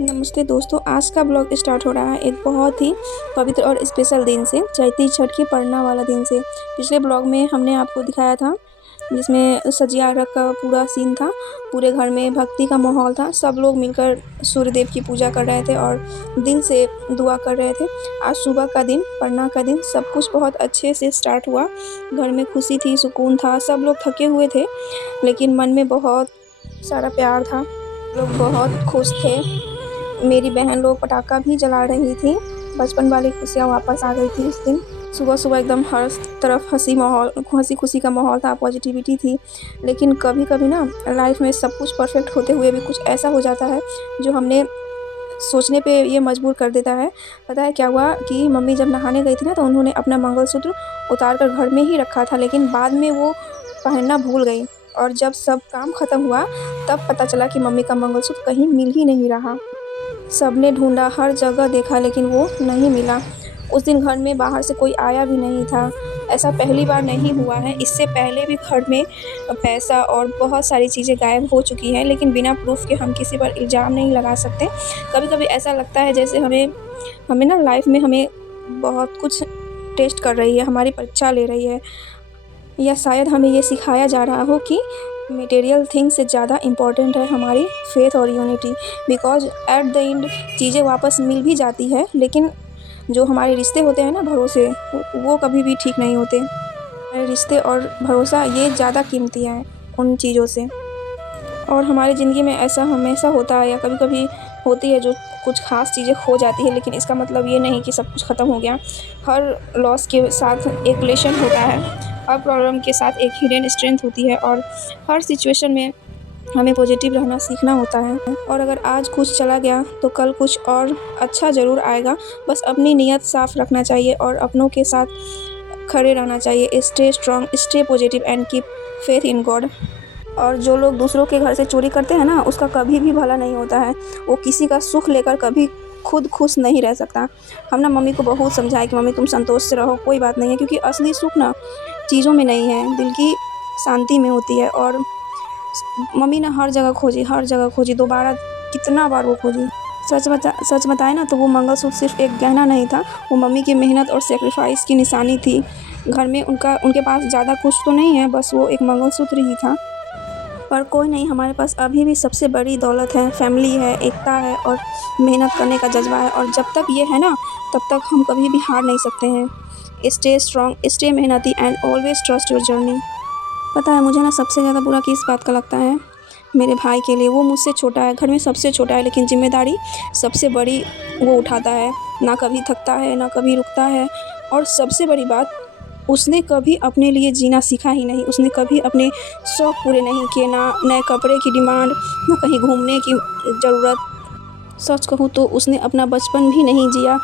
नमस्ते दोस्तों, आज का ब्लॉग स्टार्ट हो रहा है एक बहुत ही पवित्र और स्पेशल दिन से, चैती छठ की पड़ना वाला दिन से। पिछले ब्लॉग में हमने आपको दिखाया था जिसमें सजिया रख का पूरा सीन था। पूरे घर में भक्ति का माहौल था, सब लोग मिलकर सूर्यदेव की पूजा कर रहे थे और दिल से दुआ कर रहे थे। आज सुबह का दिन, पड़ना का दिन, सब कुछ बहुत अच्छे से स्टार्ट हुआ। घर में खुशी थी, सुकून था, सब लोग थके हुए थे लेकिन मन में बहुत सारा प्यार था। लोग बहुत खुश थे। मेरी बहन लोग पटाखा भी जला रही थी। बचपन वाली खुशियाँ वापस आ गई थी उस दिन। सुबह-सुबह एकदम हर तरफ हँसी खुशी का माहौल था, पॉजिटिविटी थी। लेकिन कभी-कभी ना लाइफ में सब कुछ परफेक्ट होते हुए भी कुछ ऐसा हो जाता है जो हमने सोचने पे ये मजबूर कर देता है। पता है क्या हुआ कि मम्मी जब नहाने गई थी ना, तो उन्होंने अपना मंगलसूत्र उतार कर घर में ही रखा था, लेकिन बाद में वो पहनना भूल गई और जब सब काम ख़त्म हुआ तब पता चला कि मम्मी का मंगलसूत्र कहीं मिल ही नहीं रहा। सबने ढूंढा, हर जगह देखा लेकिन वो नहीं मिला। उस दिन घर में बाहर से कोई आया भी नहीं था। ऐसा पहली बार नहीं हुआ है, इससे पहले भी घर में पैसा और बहुत सारी चीज़ें गायब हो चुकी हैं, लेकिन बिना प्रूफ़ के हम किसी पर इल्ज़ाम नहीं लगा सकते। कभी-कभी ऐसा लगता है जैसे हमें हमें ना लाइफ़ में हमें बहुत कुछ टेस्ट कर रही है, हमारी परीक्षा ले रही है, या शायद हमें ये सिखाया जा रहा हो कि मटेरियल थिंग से ज़्यादा इम्पॉर्टेंट है हमारी फेथ और unity. Because at the end चीज़ें वापस मिल भी जाती है, लेकिन जो हमारे रिश्ते होते हैं ना, भरोसे, वो कभी भी ठीक नहीं होते। हमारे रिश्ते और भरोसा ये ज़्यादा कीमती है उन चीज़ों से। और हमारी ज़िंदगी में ऐसा हमेशा होता है या कभी-कभी होती है जो कुछ ख़ास चीज़ें खो जाती है, लेकिन इसका मतलब ये नहीं कि सब कुछ ख़त्म हो गया। हर लॉस के साथ एक लेसन होता है, हर प्रॉब्लम के साथ एक हिडन स्ट्रेंथ होती है और हर सिचुएशन में हमें पॉजिटिव रहना सीखना होता है। और अगर आज कुछ चला गया तो कल कुछ और अच्छा ज़रूर आएगा। बस अपनी नीयत साफ़ रखना चाहिए और अपनों के साथ खड़े रहना चाहिए। Stay strong, stay positive and keep faith in God. और जो लोग दूसरों के घर से चोरी करते हैं ना, उसका कभी भी भला नहीं होता है। वो किसी का सुख लेकर कभी खुद खुश नहीं रह सकता। हम ना मम्मी को बहुत समझाए कि मम्मी तुम संतोष से रहो, कोई बात नहीं है, क्योंकि असली सुख ना चीज़ों में नहीं है, दिल की शांति में होती है। और मम्मी ने हर जगह खोजी, दोबारा कितना बार वो खोजी। सच बताएं ना तो वो मंगलसूत्र सिर्फ एक गहना नहीं था, वो मम्मी की मेहनत और सेक्रीफाइस की निशानी थी। घर में उनके पास ज़्यादा कुछ तो नहीं है, बस वो एक मंगलसूत्र ही था। पर कोई नहीं, हमारे पास अभी भी सबसे बड़ी दौलत है, फैमिली है, एकता है और मेहनत करने का जज्बा है। और जब तक ये है ना, तब तक हम कभी भी हार नहीं सकते हैं। स्टे स्ट्रॉन्ग, स्टे मेहनती and always trust your journey. पता है मुझे ना सबसे ज़्यादा बुरा किस बात का लगता है? मेरे भाई के लिए। वो मुझसे छोटा है, घर में सबसे छोटा है, लेकिन ज़िम्मेदारी सबसे बड़ी वो उठाता है। ना कभी थकता है, ना कभी रुकता है। और सबसे बड़ी बात, उसने कभी अपने लिए जीना सीखा ही नहीं। उसने कभी अपने शौक़ पूरे नहीं किए, ना नए कपड़े की डिमांड, ना कहीं घूमने की ज़रूरत। सच कहूँ तो उसने अपना बचपन भी नहीं जिया।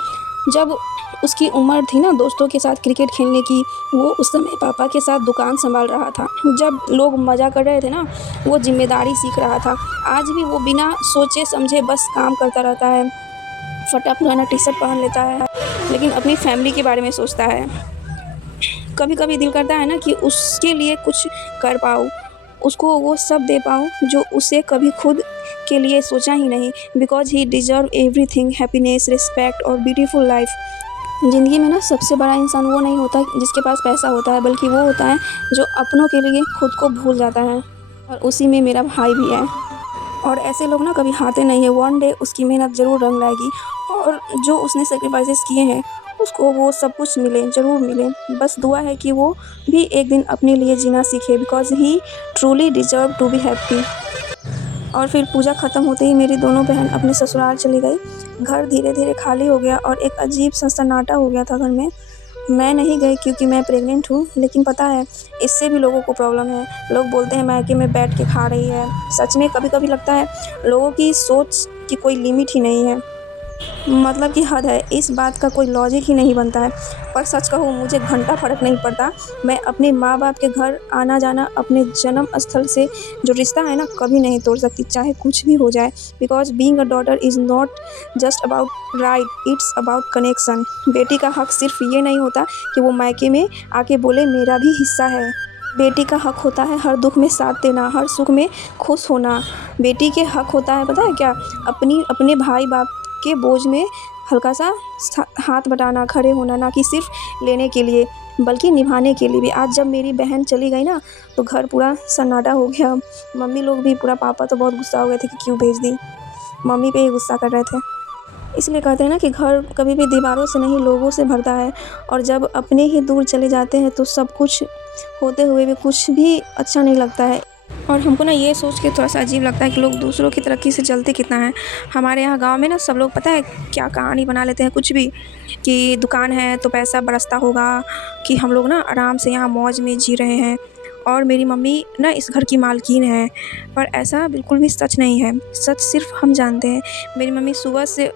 जब उसकी उम्र थी ना दोस्तों के साथ क्रिकेट खेलने की, वो उस समय पापा के साथ दुकान संभाल रहा था। जब लोग मज़ा कर रहे थे ना, वो ज़िम्मेदारी सीख रहा था। आज भी वो बिना सोचे समझे बस काम करता रहता है। फटा पुराना टी-शर्ट पहन लेता है, लेकिन अपनी फैमिली के बारे में सोचता है। कभी-कभी दिल करता है ना कि उसके लिए कुछ कर पाऊँ, उसको वो सब दे पाऊँ जो उसे कभी खुद के लिए सोचा ही नहीं। Because he deserve everything, happiness, respect और ब्यूटीफुल लाइफ। ज़िंदगी में ना सबसे बड़ा इंसान वो नहीं होता जिसके पास पैसा होता है, बल्कि वो होता है जो अपनों के लिए खुद को भूल जाता है। और उसी में मेरा भाई भी है। और ऐसे लोग ना कभी हारते नहीं हैं। वन डे उसकी मेहनत ज़रूर रंग लाएगी और जो उसने सैक्रिफाइसेस किए हैं उसको वो सब कुछ मिले, ज़रूर मिले। बस दुआ है कि वो भी एक दिन अपने लिए जीना सीखे, because he truly deserve to be happy. और फिर पूजा ख़त्म होते ही मेरी दोनों बहन अपने ससुराल चली गई। घर धीरे-धीरे खाली हो गया और एक अजीब-सा सन्नाटा हो गया था घर में। मैं नहीं गई क्योंकि मैं प्रेग्नेंट हूँ, लेकिन पता है इससे भी लोगों को प्रॉब्लम है। लोग बोलते हैं मायके में बैठ के खा रही है। सच में कभी-कभी लगता है लोगों की सोच की कोई लिमिट ही नहीं है। मतलब कि हद है, इस बात का कोई लॉजिक ही नहीं बनता है। पर सच कहूँ मुझे घंटा फ़र्क नहीं पड़ता। मैं अपने माँ-बाप के घर आना-जाना, अपने जन्म स्थल से जो रिश्ता है ना, कभी नहीं तोड़ सकती, चाहे कुछ भी हो जाए। Because being a daughter is not just about right, it's about connection. बेटी का हक सिर्फ़ ये नहीं होता कि वो मायके में आके बोले मेरा भी हिस्सा है। बेटी का हक होता है हर दुख में साथ देना, हर सुख में खुश होना। बेटी के हक होता है पता है क्या, अपने भाई बाप के बोझ में हल्का सा हाथ बटाना, खड़े होना, ना कि सिर्फ लेने के लिए बल्कि निभाने के लिए भी। आज जब मेरी बहन चली गई ना तो घर पूरा सन्नाटा हो गया। मम्मी लोग भी पूरा, पापा तो बहुत गुस्सा हो गए थे कि क्यों भेज दी, मम्मी पे ही गुस्सा कर रहे थे। इसलिए कहते हैं ना कि घर कभी भी दीवारों से नहीं लोगों से भरता है, और जब अपने ही दूर चले जाते हैं तो सब कुछ होते हुए भी कुछ भी अच्छा नहीं लगता है। और हमको ना ये सोच के थोड़ा सा अजीब लगता है कि लोग दूसरों की तरक्की से जलते कितना है। हमारे यहाँ गांव में ना सब लोग पता है क्या कहानी बना लेते हैं कुछ भी, कि दुकान है तो पैसा बरसता होगा, कि हम लोग ना आराम से यहाँ मौज में जी रहे हैं और मेरी मम्मी ना इस घर की मालकिन है। पर ऐसा बिल्कुल भी सच नहीं है, सच सिर्फ हम जानते हैं। मेरी मम्मी सुबह से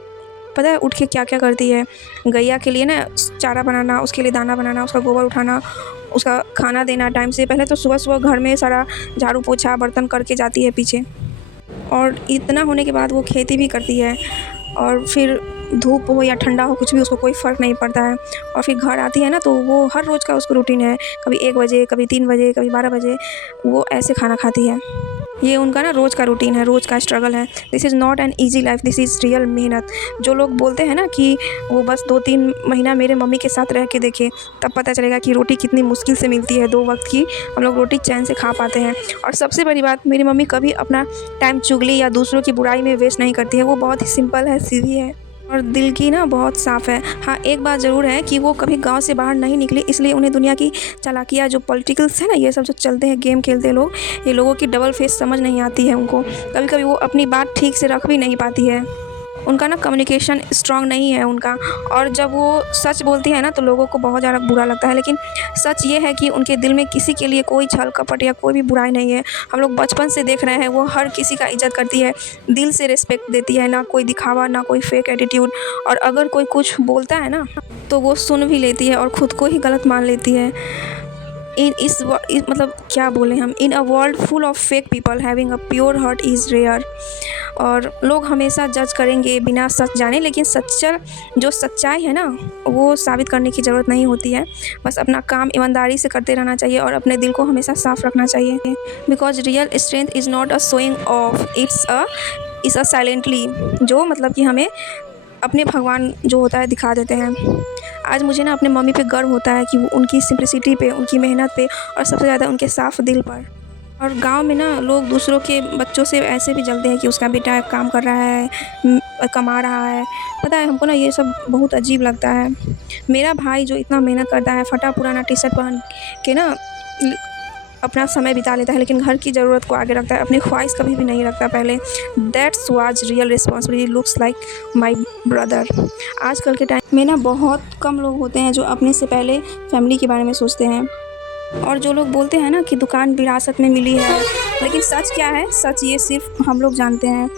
पता है उठ के क्या क्या करती है, गैया के लिए ना चारा बनाना, उसके लिए दाना बनाना, उसका गोबर उठाना, उसका खाना देना टाइम से। पहले तो सुबह सुबह घर में सारा झाड़ू पोछा बर्तन करके जाती है पीछे, और इतना होने के बाद वो खेती भी करती है। और फिर धूप हो या ठंडा हो कुछ भी उसको कोई फ़र्क नहीं पड़ता है। और फिर घर आती है ना तो वो हर रोज़ का उसका रूटीन है, कभी 1 बजे, कभी 3 बजे, कभी 12 बजे वो ऐसे खाना खाती है। ये उनका ना रोज़ का रूटीन है, रोज़ का स्ट्रगल है। This is not an easy life, this is real मेहनत। जो लोग बोलते हैं ना कि वो बस 2-3 महीना मेरे मम्मी के साथ रह के देखे तब पता चलेगा कि रोटी कितनी मुश्किल से मिलती है। 2 वक्त की हम लोग रोटी चैन से खा पाते हैं। और सबसे बड़ी बात, मेरी मम्मी कभी अपना टाइम चुगली या दूसरों की बुराई में वेस्ट नहीं करती है। वो बहुत ही सिंपल है, सीधी है और दिल की ना बहुत साफ़ है। हाँ, एक बात ज़रूर है कि वो कभी गांव से बाहर नहीं निकली, इसलिए उन्हें दुनिया की चालाकियाँ, जो पॉलिटिकल्स है ना, ये सब जो चलते हैं, गेम खेलते हैं लोग, ये लोगों की डबल फेस समझ नहीं आती है उनको। कभी कभी वो अपनी बात ठीक से रख भी नहीं पाती है, उनका ना कम्युनिकेशन स्ट्रांग नहीं है उनका। और जब वो सच बोलती है ना तो लोगों को बहुत ज़्यादा बुरा लगता है। लेकिन सच ये है कि उनके दिल में किसी के लिए कोई छल कपट या कोई भी बुराई नहीं है। हम लोग बचपन से देख रहे हैं, वो हर किसी का इज़्ज़त करती है, दिल से रिस्पेक्ट देती है, ना कोई दिखावा, ना कोई फेक एटीट्यूड। और अगर कोई कुछ बोलता है ना तो वो सुन भी लेती है और ख़ुद को ही गलत मान लेती है। मतलब क्या बोलें हम, in a world full of fake people having a pure heart is rare. और लोग हमेशा जज करेंगे बिना सच जाने, लेकिन जो सच्चाई है ना वो साबित करने की ज़रूरत नहीं होती है। बस अपना काम ईमानदारी से करते रहना चाहिए और अपने दिल को हमेशा साफ रखना चाहिए। Because real strength is not a showing off, it's a silently, जो मतलब कि हमें अपने भगवान जो होता है दिखा देते हैं। आज मुझे ना अपने मम्मी पे गर्व होता है कि वो उनकी सिंप्लिसिटी पे, उनकी मेहनत पे, और सबसे ज़्यादा उनके साफ दिल पर। और गांव में ना लोग दूसरों के बच्चों से ऐसे भी जलते हैं कि उसका बेटा काम कर रहा है, कमा रहा है। पता है हमको ना ये सब बहुत अजीब लगता है। मेरा भाई जो इतना मेहनत करता है, फटा पुराना टी शर्ट पहन के ना अपना समय बिता लेता है, लेकिन घर की ज़रूरत को आगे रखता है, अपनी ख्वाहिश कभी भी नहीं रखता पहले। That's was real responsibility, looks like my brother. आजकल के टाइम में ना बहुत कम लोग होते हैं जो अपने से पहले फैमिली के बारे में सोचते हैं। और जो लोग बोलते हैं ना कि दुकान विरासत में मिली है, लेकिन सच क्या है, सच ये सिर्फ हम लोग जानते हैं।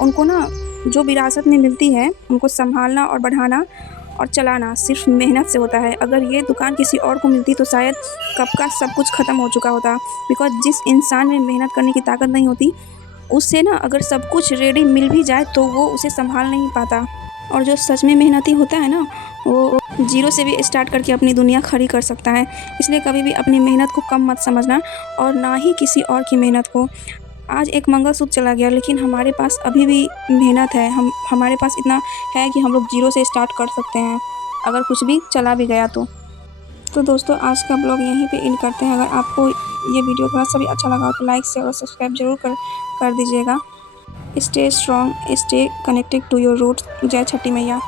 उनको ना जो विरासत में मिलती है उनको संभालना और बढ़ाना और चलाना सिर्फ मेहनत से होता है। अगर ये दुकान किसी और को मिलती तो शायद कब का सब कुछ ख़त्म हो चुका होता। बिकॉज जिस इंसान में मेहनत करने की ताकत नहीं होती, उससे ना अगर सब कुछ रेडी मिल भी जाए तो वो उसे संभाल नहीं पाता। और जो सच में मेहनती होता है ना, वो 0 से भी स्टार्ट करके अपनी दुनिया खड़ी कर सकता है। इसलिए कभी भी अपनी मेहनत को कम मत समझना, और ना ही किसी और की मेहनत को। आज एक मंगलसूत्र चला गया, लेकिन हमारे पास अभी भी मेहनत है। हमारे पास इतना है कि हम लोग 0 से स्टार्ट कर सकते हैं, अगर कुछ भी चला भी गया तो दोस्तों आज का ब्लॉग यहीं पे एंड करते हैं। अगर आपको ये वीडियो थोड़ा सा भी अच्छा लगा तो लाइक शेयर और सब्सक्राइब जरूर कर दीजिएगा। Stay strong, stay connected to your roots. जय छठी मैया।